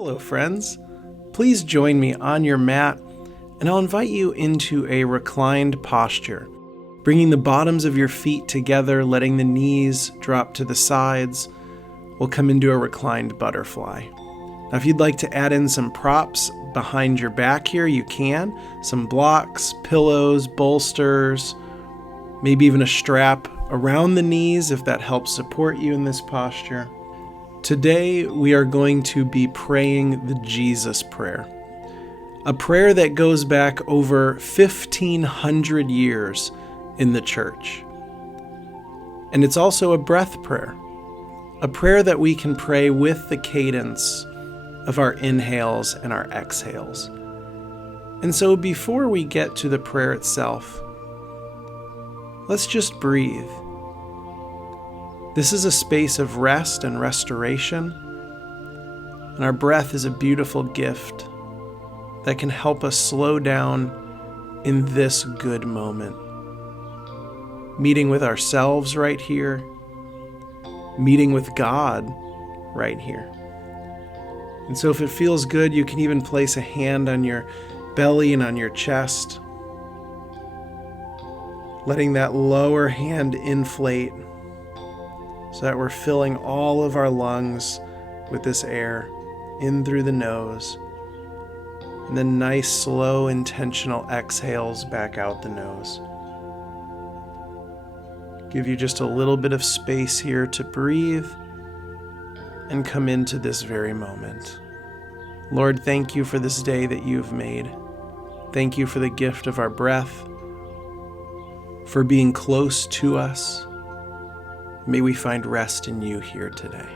Hello, friends. Please join me on your mat, and I'll invite you into a reclined posture, bringing the bottoms of your feet together, letting the knees drop to the sides. We'll come into a reclined butterfly. Now, if you'd like to add in some props behind your back here, you can. Some blocks, pillows, bolsters, maybe even a strap around the knees if that helps support you in this posture. Today, we are going to be praying the Jesus prayer, a prayer that goes back over 1,500 years in the church. And it's also a breath prayer, a prayer that we can pray with the cadence of our inhales and our exhales. And so before we get to the prayer itself, let's just breathe. This is a space of rest and restoration, and our breath is a beautiful gift that can help us slow down in this good moment. Meeting with ourselves right here, meeting with God right here. And so if it feels good, you can even place a hand on your belly and on your chest, letting that lower hand inflate so that we're filling all of our lungs with this air in through the nose, and then nice, slow, intentional exhales back out the nose. Give you just a little bit of space here to breathe and come into this very moment. Lord, thank you for this day that you've made. Thank you for the gift of our breath, for being close to us. May we find rest in you here today.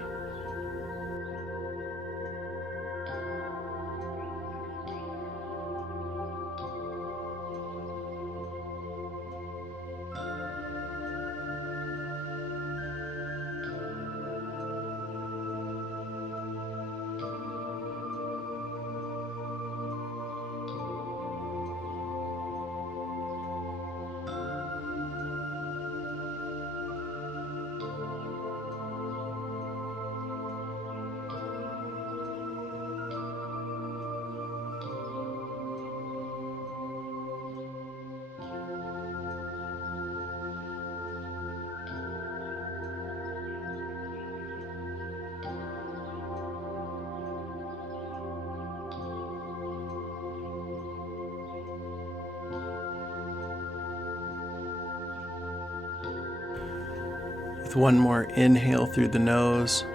With one more inhale through the nose,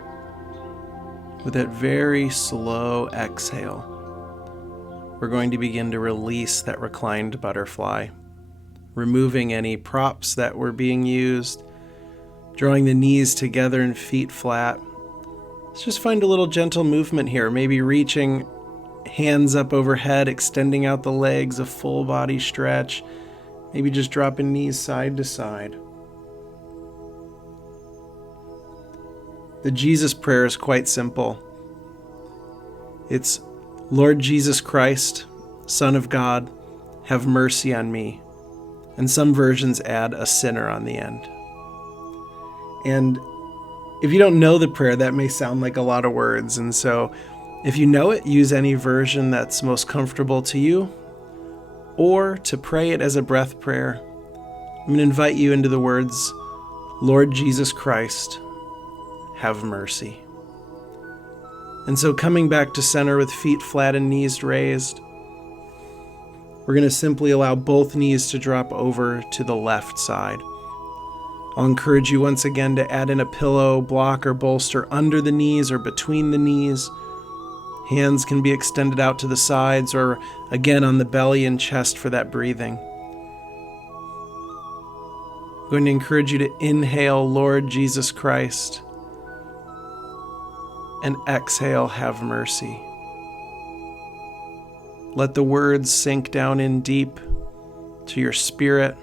with that very slow exhale, we're going to begin to release that reclined butterfly, removing any props that were being used, drawing the knees together and feet flat. Let's just find a little gentle movement here, maybe reaching hands up overhead, extending out the legs, a full body stretch, maybe just dropping knees side to side. The Jesus prayer is quite simple. It's, Lord Jesus Christ, Son of God, have mercy on me. And some versions add a sinner on the end. And if you don't know the prayer, that may sound like a lot of words. And so if you know it, use any version that's most comfortable to you. Or to pray it as a breath prayer, I'm going to invite you into the words, Lord Jesus Christ, have mercy. And so coming back to center with feet flat and knees raised, we're going to simply allow both knees to drop over to the left side. I'll encourage you once again to add in a pillow, block, or bolster under the knees or between the knees. Hands can be extended out to the sides or again on the belly and chest for that breathing. I'm going to encourage you to inhale, Lord Jesus Christ, and exhale, have mercy. Let the words sink down in deep to your spirit,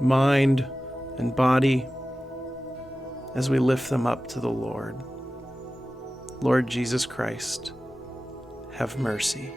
mind, and body as we lift them up to the Lord. Lord Jesus Christ, have mercy.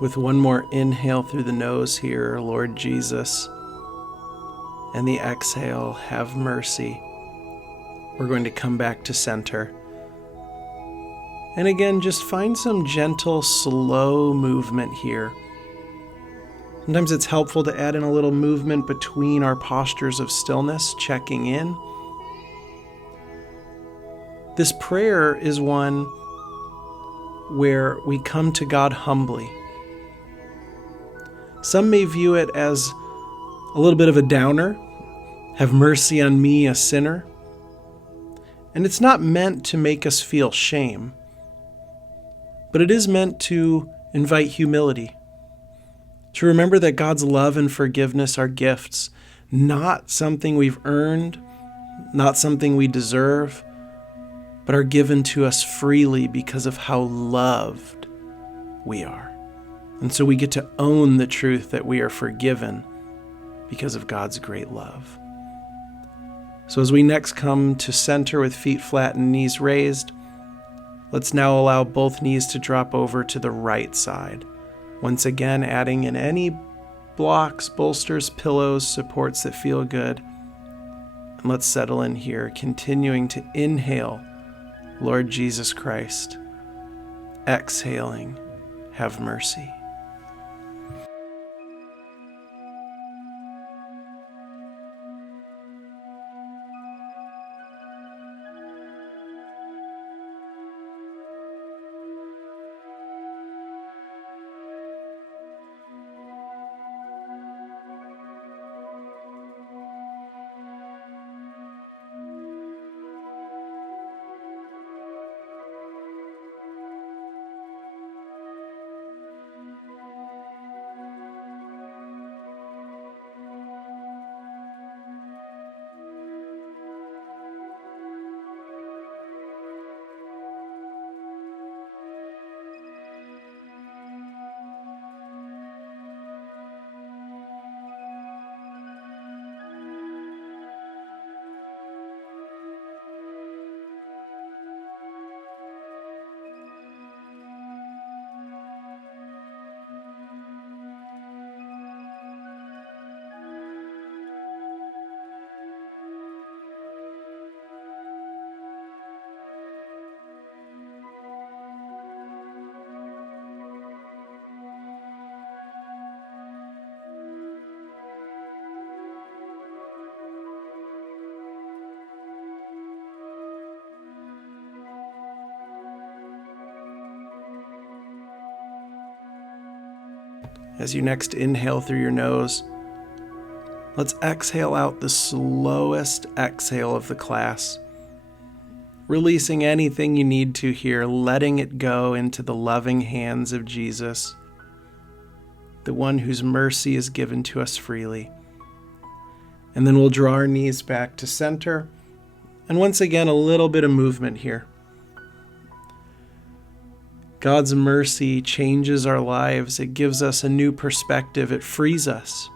With one more inhale through the nose here, Lord Jesus, and the exhale, have mercy. We're going to come back to center. And again, just find some gentle, slow movement here. Sometimes it's helpful to add in a little movement between our postures of stillness, checking in. This prayer is one where we come to God humbly. Some may view it as a little bit of a downer. Have mercy on me, a sinner. And it's not meant to make us feel shame, but it is meant to invite humility. To remember that God's love and forgiveness are gifts, not something we've earned, not something we deserve, but are given to us freely because of how loved we are. And so we get to own the truth that we are forgiven because of God's great love. So as we next come to center with feet flat and knees raised, let's now allow both knees to drop over to the right side. Once again, adding in any blocks, bolsters, pillows, supports that feel good. And let's settle in here, continuing to inhale, Lord Jesus Christ. Exhaling, have mercy. As you next inhale through your nose, let's exhale out the slowest exhale of the class, releasing anything you need to here, letting it go into the loving hands of Jesus, the one whose mercy is given to us freely. And then we'll draw our knees back to center, and once again, a little bit of movement here. God's mercy changes our lives. It gives us a new perspective. It frees us.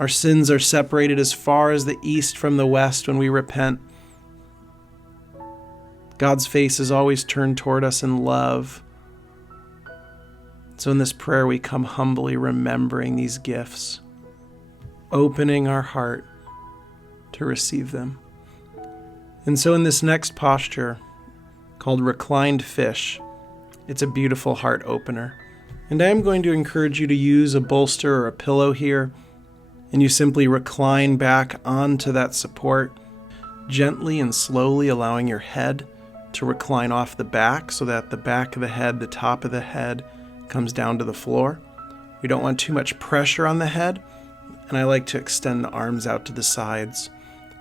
Our sins are separated as far as the east from the west when we repent. God's face is always turned toward us in love. So in this prayer, we come humbly remembering these gifts, opening our heart to receive them. And so in this next posture, called Reclined Fish, it's a beautiful heart opener. And I am going to encourage you to use a bolster or a pillow here, and you simply recline back onto that support, gently and slowly allowing your head to recline off the back so that the back of the head, the top of the head, comes down to the floor. We don't want too much pressure on the head, and I like to extend the arms out to the sides.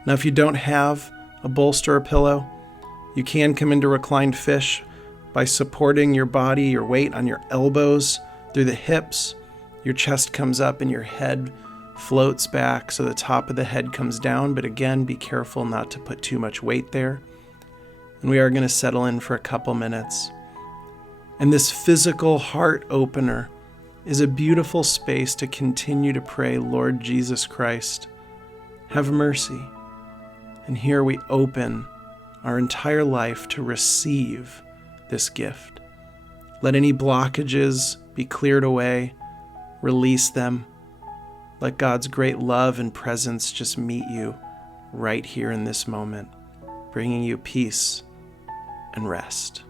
Now, if you don't have a bolster or pillow, you can come into Reclined Fish by supporting your body, your weight on your elbows through the hips. Your chest comes up and your head floats back so the top of the head comes down, but again, be careful not to put too much weight there. And we are going to settle in for a couple minutes. And this physical heart opener is a beautiful space to continue to pray, Lord Jesus Christ, have mercy. And here we open our entire life to receive this gift. Let any blockages be cleared away. Release them. Let God's great love and presence just meet you right here in this moment, bringing you peace and rest.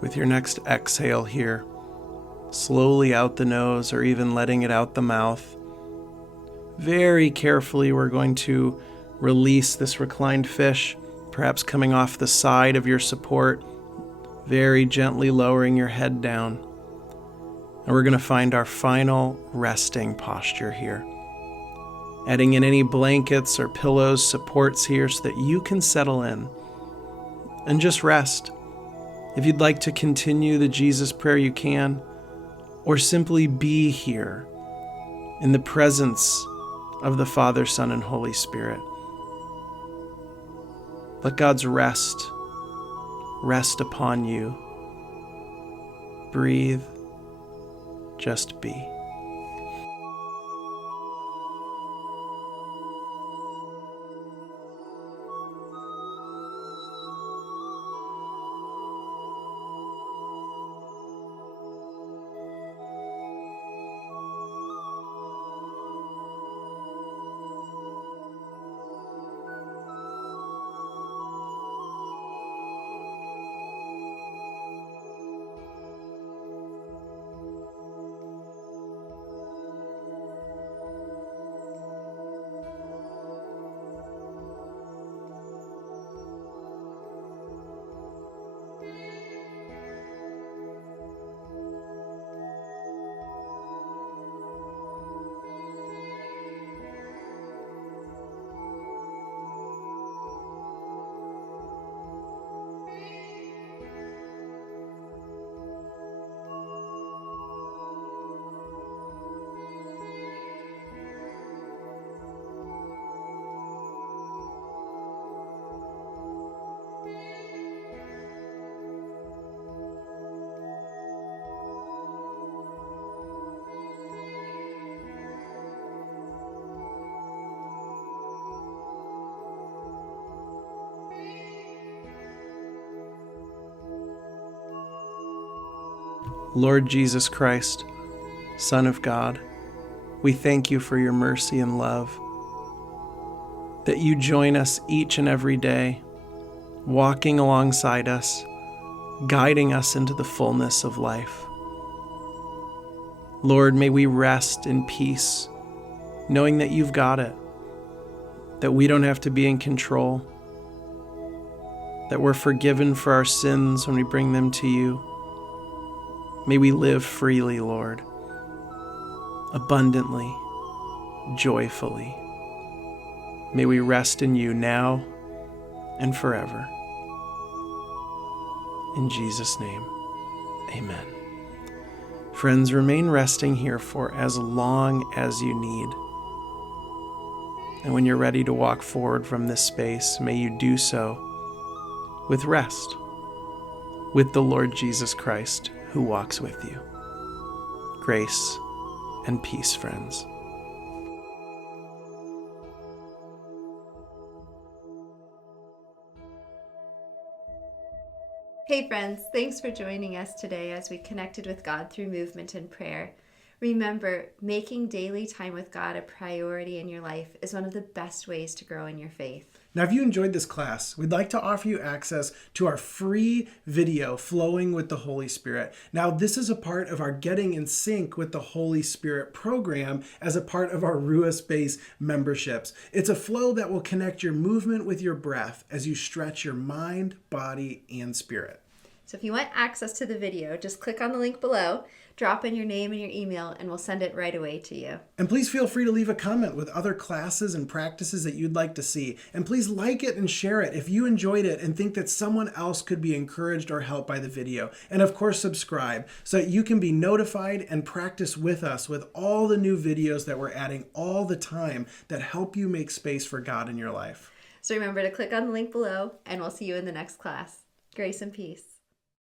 With your next exhale here, slowly out the nose or even letting it out the mouth, very carefully we're going to release this reclined fish, perhaps coming off the side of your support, very gently lowering your head down. And we're going to find our final resting posture here. Adding in any blankets or pillows, supports here so that you can settle in and just rest. If you'd like to continue the Jesus prayer, you can, or simply be here in the presence of the Father, Son, and Holy Spirit. Let God's rest upon you. Breathe, just be. Lord Jesus Christ, Son of God, we thank you for your mercy and love, that you join us each and every day, walking alongside us, guiding us into the fullness of life. Lord, may we rest in peace, knowing that you've got it, that we don't have to be in control, that we're forgiven for our sins when we bring them to you. May we live freely, Lord, abundantly, joyfully. May we rest in you now and forever. In Jesus' name, amen. Friends, remain resting here for as long as you need. And when you're ready to walk forward from this space, may you do so with rest, with the Lord Jesus Christ who walks with you. Grace and peace, friends. Hey friends, thanks for joining us today as we connected with God through movement and prayer. Remember, making daily time with God a priority in your life is one of the best ways to grow in your faith. Now, if you enjoyed this class, we'd like to offer you access to our free video, Flowing with the Holy Spirit. Now, this is a part of our Getting in Sync with the Holy Spirit program as a part of our Rua Space memberships. It's a flow that will connect your movement with your breath as you stretch your mind, body, and spirit. So if you want access to the video, just click on the link below, drop in your name and your email, and we'll send it right away to you. And please feel free to leave a comment with other classes and practices that you'd like to see. And please like it and share it if you enjoyed it and think that someone else could be encouraged or helped by the video. And of course, subscribe so that you can be notified and practice with us with all the new videos that we're adding all the time that help you make space for God in your life. So remember to click on the link below, and we'll see you in the next class. Grace and peace.